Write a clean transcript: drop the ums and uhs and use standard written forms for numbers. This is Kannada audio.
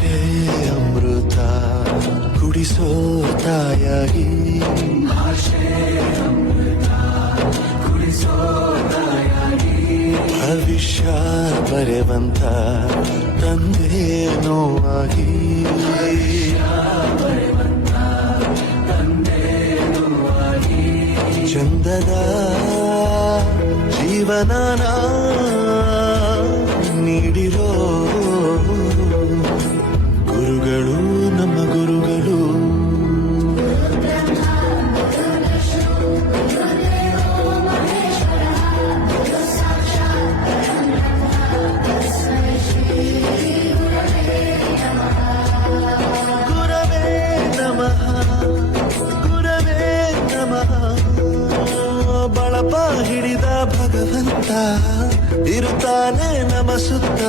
ಭಾಷೆ ಅಮೃತ ಕುಡಿಸೋ ತಾಯಾಗಿ ಭವಿಷ್ಯ ಬರೆವಂತ ತಂದೆ ನೋವಾಗಿ ಚಂದದ ಜೀವನನ ನೀಡಿರೋ ಗುರುಗಳು ನಮ್ಮ ಗುರುಗಳು. ಗುರವೇ ನಮಃ ಗುರವೇ ನಮಃ. ಬಳಪ ಹಿಡಿದ ಭಗವಂತ ಇರುತ್ತಾನೆ ನಮ ಸುತ್ತ.